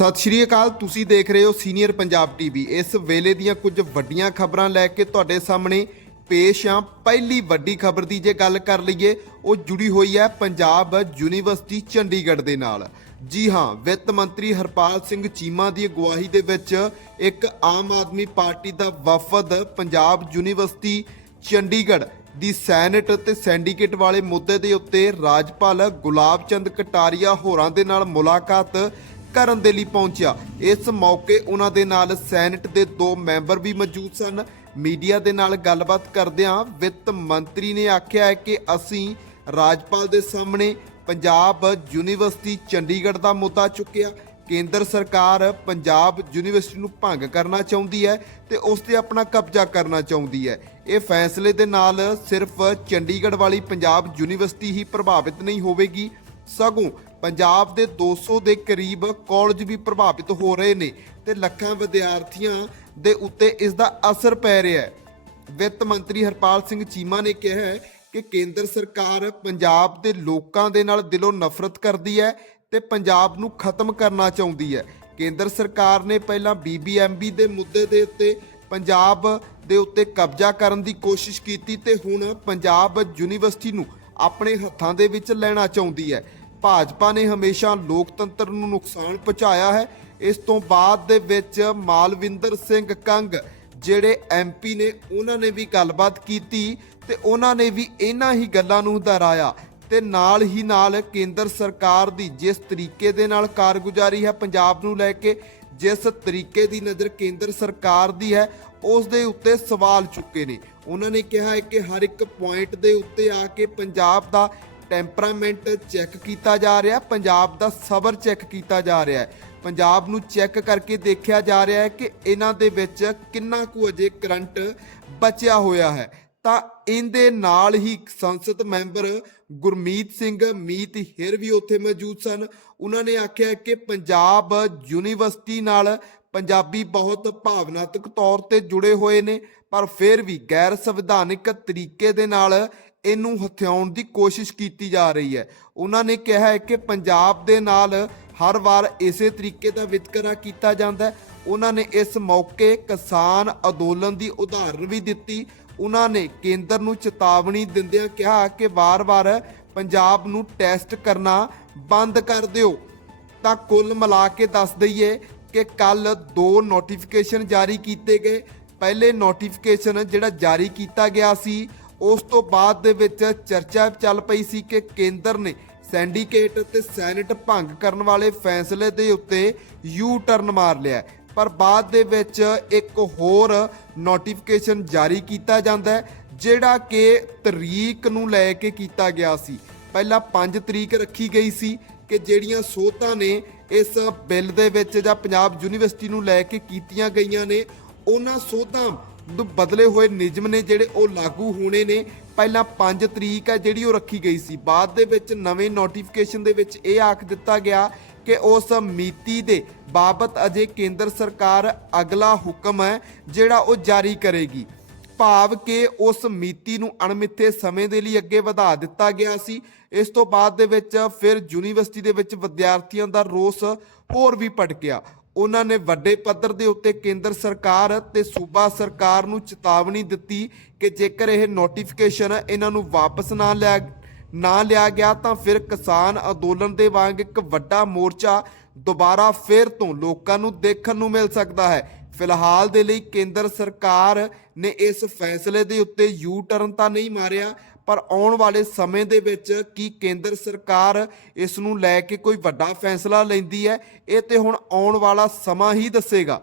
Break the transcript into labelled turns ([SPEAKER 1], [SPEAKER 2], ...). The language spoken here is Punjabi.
[SPEAKER 1] ਸਤਿ ਸ਼੍ਰੀ ਅਕਾਲ, ਤੁਸੀਂ ਦੇਖ ਰਹੇ ਹੋ ਸੀਨੀਅਰ ਪੰਜਾਬ ਟੀਵੀ। ਇਸ ਵੇਲੇ ਦੀਆਂ ਕੁਝ ਵੱਡੀਆਂ ਖਬਰਾਂ ਲੈ ਕੇ ਤੁਹਾਡੇ ਸਾਹਮਣੇ ਪੇਸ਼ ਆ ਪਹਿਲੀ ਵੱਡੀ ਖਬਰ ਦੀ ਜੇ ਗੱਲ ਕਰ ਲਈਏ, ਉਹ ਜੁੜੀ ਹੋਈ ਹੈ ਪੰਜਾਬ ਯੂਨੀਵਰਸਿਟੀ ਚੰਡੀਗੜ੍ਹ ਦੇ ਨਾਲ। ਜੀ ਹਾਂ, ਵਿੱਤ ਮੰਤਰੀ ਹਰਪਾਲ ਸਿੰਘ ਚੀਮਾ ਦੀ ਅਗਵਾਈ ਦੇ ਵਿੱਚ ਇੱਕ ਆਮ ਆਦਮੀ ਪਾਰਟੀ ਦਾ ਵਫਦ ਪੰਜਾਬ ਯੂਨੀਵਰਸਿਟੀ ਚੰਡੀਗੜ੍ਹ ਦੀ ਸੈਨੇਟ ਅਤੇ ਸੈਂਡੀਕੇਟ ਵਾਲੇ ਮੁੱਦੇ ਦੇ ਉੱਤੇ ਰਾਜਪਾਲ ਗੁਲਾਬ ਚੰਦ ਕਟਾਰੀਆ ਹੋਰਾਂ ਦੇ ਨਾਲ ਮੁਲਾਕਾਤ ਕਰਨ ਦੇ ਲਈ ਪਹੁੰਚਿਆ। ਇਸ ਮੌਕੇ ਉਹਨਾਂ ਦੇ ਨਾਲ ਸੈਨੇਟ ਦੇ ਦੋ ਮੈਂਬਰ ਵੀ ਮੌਜੂਦ ਸਨ। ਮੀਡੀਆ ਦੇ ਨਾਲ ਗੱਲਬਾਤ ਕਰਦਿਆਂ ਵਿੱਤ ਮੰਤਰੀ ਨੇ ਆਖਿਆ ਹੈ ਕਿ ਅਸੀਂ ਰਾਜਪਾਲ ਦੇ ਸਾਹਮਣੇ ਪੰਜਾਬ ਯੂਨੀਵਰਸਿਟੀ ਚੰਡੀਗੜ੍ਹ ਦਾ ਮੁੱਦਾ ਚੁੱਕਿਆ। ਕੇਂਦਰ ਸਰਕਾਰ ਪੰਜਾਬ ਯੂਨੀਵਰਸਿਟੀ ਨੂੰ ਭੰਗ ਕਰਨਾ ਚਾਹੁੰਦੀ ਹੈ ਤੇ ਉਸ ਤੇ ਆਪਣਾ ਕਬਜ਼ਾ ਕਰਨਾ ਚਾਹੁੰਦੀ ਹੈ। ਇਹ ਫੈਸਲੇ ਦੇ ਨਾਲ ਸਿਰਫ ਚੰਡੀਗੜ੍ਹ ਵਾਲੀ ਪੰਜਾਬ ਯੂਨੀਵਰਸਿਟੀ ਹੀ ਪ੍ਰਭਾਵਿਤ ਨਹੀਂ ਹੋਵੇਗੀ। ਸਗੋਂ ਪੰਜਾਬ ਦੇ 200 ਦੇ ਕਰੀਬ ਕਾਲਜ ਵੀ ਪ੍ਰਭਾਵਿਤ ਹੋ ਰਹੇ ਨੇ ਤੇ ਲੱਖਾਂ ਵਿਦਿਆਰਥੀਆਂ ਦੇ ਉੱਤੇ ਇਸ ਦਾ ਅਸਰ ਪੈ ਰਿਹਾ ਹੈ। ਵਿੱਤ ਮੰਤਰੀ ਹਰਪਾਲ ਸਿੰਘ ਚੀਮਾ ਨੇ ਕਿਹਾ ਹੈ ਕਿ ਕੇਂਦਰ ਸਰਕਾਰ ਪੰਜਾਬ ਦੇ ਲੋਕਾਂ ਦੇ ਨਾਲ ਦਿਲੋਂ ਨਫ਼ਰਤ ਕਰਦੀ ਹੈ ਤੇ ਪੰਜਾਬ ਨੂੰ ਖਤਮ ਕਰਨਾ ਚਾਹੁੰਦੀ ਹੈ। ਕੇਂਦਰ ਸਰਕਾਰ ਨੇ ਪਹਿਲਾਂ ਬੀਬੀਐਮਬੀ ਦੇ ਮੁੱਦੇ ਦੇ ਉੱਤੇ ਪੰਜਾਬ ਦੇ ਉੱਤੇ ਕਬਜ਼ਾ ਕਰਨ ਦੀ ਕੋਸ਼ਿਸ਼ ਕੀਤੀ ਤੇ ਹੁਣ ਪੰਜਾਬ ਯੂਨੀਵਰਸਿਟੀ ਨੂੰ ਆਪਣੇ ਹੱਥਾਂ ਦੇ ਵਿੱਚ ਲੈਣਾ ਚਾਹੁੰਦੀ ਹੈ। ਭਾਜਪਾ ਨੇ ਹਮੇਸ਼ਾ ਲੋਕਤੰਤਰ ਨੂੰ ਨੁਕਸਾਨ ਪਹੁੰਚਾਇਆ ਹੈ। ਇਸ ਤੋਂ ਬਾਅਦ ਦੇ ਵਿੱਚ ਮਾਲਵਿੰਦਰ ਸਿੰਘ ਕੰਗ, ਜਿਹੜੇ ਐਮਪੀ ਨੇ, ਉਹਨਾਂ ਨੇ ਵੀ ਗੱਲਬਾਤ ਕੀਤੀ ਤੇ ਉਹਨਾਂ ਨੇ ਵੀ ਇਹਨਾਂ ਹੀ ਗੱਲਾਂ ਨੂੰ ਦੁਹਰਾਇਆ ਤੇ ਨਾਲ ਹੀ ਨਾਲ ਕੇਂਦਰ ਸਰਕਾਰ ਦੀ ਜਿਸ ਤਰੀਕੇ ਦੇ ਨਾਲ ਕਾਰਗੁਜ਼ਾਰੀ ਹੈ ਪੰਜਾਬ ਨੂੰ ਲੈ ਕੇ, ਜਿਸ ਤਰੀਕੇ ਦੀ ਨਜ਼ਰ ਕੇਂਦਰ ਸਰਕਾਰ ਦੀ ਹੈ, ਉਸ ਦੇ ਉੱਤੇ ਸਵਾਲ ਚੁੱਕੇ ਨੇ। ਉਹਨਾਂ ਨੇ ਕਿਹਾ ਹੈ ਕਿ ਹਰ ਇੱਕ ਪੁਆਇੰਟ ਦੇ ਉੱਤੇ ਆ ਕੇ ਪੰਜਾਬ ਦਾ ਟੈਂਪਰਾਮੈਂਟ ਚੈੱਕ ਕੀਤਾ ਜਾ ਰਿਹਾ ਪੰਜਾਬ ਦਾ ਸਬਰ ਚੈੱਕ ਕੀਤਾ ਜਾ ਰਿਹਾ ਹੈ। ਪੰਜਾਬ ਨੂੰ ਚੈੱਕ ਕਰਕੇ ਦੇਖਿਆ ਜਾ ਰਿਹਾ ਹੈ ਕਿ ਇਹਨਾਂ ਦੇ ਵਿੱਚ ਕਿੰਨਾ ਕੁ ਅਜੇ ਕਰੰਟ ਬਚਿਆ ਹੋਇਆ ਹੈ। ਤਾਂ ਇਹਦੇ ਨਾਲ ਹੀ ਸੰਸਦ ਮੈਂਬਰ ਗੁਰਮੀਤ ਸਿੰਘ, ਮੀਤ ਹਿਰ ਵੀ ਉੱਥੇ ਮੌਜੂਦ ਸਨ। ਉਹਨਾਂ ਨੇ ਆਖਿਆ ਕਿ ਪੰਜਾਬ ਯੂਨੀਵਰਸਿਟੀ ਨਾਲ ਪੰਜਾਬੀ ਬਹੁਤ ਭਾਵਨਾਤਮਕ ਤੌਰ ਤੇ ਜੁੜੇ ਹੋਏ ਨੇ, ਪਰ ਫਿਰ ਵੀ ਗੈਰ ਸੰਵਿਧਾਨਿਕ ਤਰੀਕੇ ਦੇ ਨਾਲ ਇਹਨੂੰ ਹਥਿਆਉਣ ਦੀ ਕੋਸ਼ਿਸ਼ ਕੀਤੀ ਜਾ ਰਹੀ ਹੈ। ਉਹਨਾਂ ਨੇ ਕਿਹਾ ਹੈ ਕਿ ਪੰਜਾਬ ਦੇ ਨਾਲ ਹਰ ਵਾਰ ਇਸੇ ਤਰੀਕੇ ਦਾ ਵਿਤਕਰਾ ਕੀਤਾ ਜਾਂਦਾ ਹੈ। ਉਹਨਾਂ ਨੇ ਇਸ ਮੌਕੇ ਕਿਸਾਨ ਅੰਦੋਲਨ ਦੀ ਉਦਾਹਰਨ ਵੀ ਦਿੱਤੀ। ਉਹਨਾਂ ਨੇ ਕੇਂਦਰ ਨੂੰ ਚੇਤਾਵਨੀ ਦਿੰਦਿਆਂ ਕਿਹਾ ਕਿ ਵਾਰ-ਵਾਰ ਪੰਜਾਬ ਨੂੰ ਟੈਸਟ ਕਰਨਾ ਬੰਦ ਕਰ ਦਿਓ। ਤਾਂ ਕੁੱਲ ਮਿਲਾ ਕੇ ਦੱਸ ਦਈਏ ਕਿ ਕੱਲ ਦੋ ਨੋਟੀਫਿਕੇਸ਼ਨ ਜਾਰੀ ਕੀਤੇ ਗਏ। ਪਹਿਲੇ ਨੋਟੀਫਿਕੇਸ਼ਨ ਜਿਹੜਾ ਜਾਰੀ ਕੀਤਾ ਗਿਆ ਸੀ, ਉਸ ਤੋਂ ਬਾਅਦ ਦੇ ਵਿੱਚ ਚਰਚਾ ਚੱਲ ਪਈ ਸੀ ਕਿ ਕੇਂਦਰ ਨੇ ਸੈਂਡੀਕੇਟ ਤੇ ਸੈਨੇਟ ਭੰਗ ਕਰਨ ਵਾਲੇ ਫੈਸਲੇ ਦੇ ਉੱਤੇ ਯੂ ਟਰਨ ਮਾਰ ਲਿਆ ਪਰ ਬਾਅਦ ਦੇ ਵਿੱਚ ਇੱਕ ਹੋਰ ਨੋਟੀਫਿਕੇਸ਼ਨ ਜਾਰੀ ਕੀਤਾ ਜਾਂਦਾ ਹੈ, ਜਿਹੜਾ ਕਿ ਤਰੀਕ ਨੂੰ ਲੈ ਕੇ ਕੀਤਾ ਗਿਆ ਸੀ। ਪਹਿਲਾਂ 5 ਤਰੀਕ ਰੱਖੀ ਗਈ ਸੀ ਕਿ ਜਿਹੜੀਆਂ ਸੋਧਾਂ ਨੇ ਇਸ ਬਿੱਲ ਦੇ ਵਿੱਚ ਜਾਂ ਪੰਜਾਬ ਯੂਨੀਵਰਸਿਟੀ ਨੂੰ ਲੈ ਕੇ ਕੀਤੀਆਂ ਗਈਆਂ ਨੇ, ਉਹਨਾਂ ਸੋਧਾਂ ਨੂੰ ਬਦਲੇ ਹੋਏ ਨਿਯਮ ਨੇ ਜਿਹੜੇ ਉਹ ਲਾਗੂ ਹੋਣੇ ਨੇ। ਪਹਿਲਾਂ 5 ਤਰੀਕ ਹੈ ਜਿਹੜੀ ਉਹ ਰੱਖੀ ਗਈ ਸੀ। ਬਾਅਦ ਦੇ ਵਿੱਚ ਨਵੇਂ ਨੋਟੀਫਿਕੇਸ਼ਨ ਦੇ ਵਿੱਚ ਇਹ ਆਖ ਦਿੱਤਾ ਗਿਆ ਕਿ ਉਸ ਮਿਤੀ ਦੇ ਬਾਬਤ ਅਜੇ ਕੇਂਦਰ ਸਰਕਾਰ ਅਗਲਾ ਹੁਕਮ ਹੈ ਜਿਹੜਾ ਉਹ ਜਾਰੀ ਕਰੇਗੀ। ਭਾਵ ਕਿ ਉਸ ਮਿਤੀ ਨੂੰ ਅਣਮਿੱਥੇ ਸਮੇਂ ਦੇ ਲਈ ਅੱਗੇ ਵਧਾ ਦਿੱਤਾ ਗਿਆ ਸੀ। ਇਸ ਤੋਂ ਬਾਅਦ ਦੇ ਵਿੱਚ ਫਿਰ ਯੂਨੀਵਰਸਿਟੀ ਦੇ ਵਿੱਚ ਵਿਦਿਆਰਥੀਆਂ ਦਾ ਰੋਸ ਹੋਰ ਵੀ ਭਟਕਿਆ। ਉਹਨਾਂ ਨੇ ਵੱਡੇ ਪੱਧਰ ਦੇ ਉੱਤੇ ਕੇਂਦਰ ਸਰਕਾਰ ਤੇ ਸੂਬਾ ਸਰਕਾਰ ਨੂੰ ਚੇਤਾਵਨੀ ਦਿੱਤੀ ਕਿ ਜੇਕਰ ਇਹ ਨੋਟੀਫਿਕੇਸ਼ਨ ਇਹਨਾਂ ਨੂੰ ਵਾਪਸ ਨਾ ਲਿਆ ਨਾ ਲਿਆ ਗਿਆ ਤਾਂ ਫਿਰ ਕਿਸਾਨ ਅੰਦੋਲਨ ਦੇ ਵਾਂਗ ਇੱਕ ਵੱਡਾ ਮੋਰਚਾ ਦੁਬਾਰਾ ਫਿਰ ਤੋਂ ਲੋਕਾਂ ਨੂੰ ਦੇਖਣ ਨੂੰ ਮਿਲ ਸਕਦਾ ਹੈ। ਫਿਲਹਾਲ ਦੇ ਲਈ ਕੇਂਦਰ ਸਰਕਾਰ ਨੇ ਇਸ ਫੈਸਲੇ ਦੇ ਉੱਤੇ ਯੂ ਟਰਨ ਤਾਂ ਨਹੀਂ ਮਾਰਿਆ, ਪਰ ਆਉਣ ਵਾਲੇ ਸਮੇਂ ਦੇ ਵਿੱਚ ਕੀ ਕੇਂਦਰ ਸਰਕਾਰ ਇਸ ਨੂੰ ਲੈ ਕੇ ਕੋਈ ਵੱਡਾ ਫੈਸਲਾ ਲੈਂਦੀ ਹੈ, ਇਹ ਤੇ ਹੁਣ ਆਉਣ ਵਾਲਾ ਸਮਾਂ ਹੀ ਦੱਸੇਗਾ।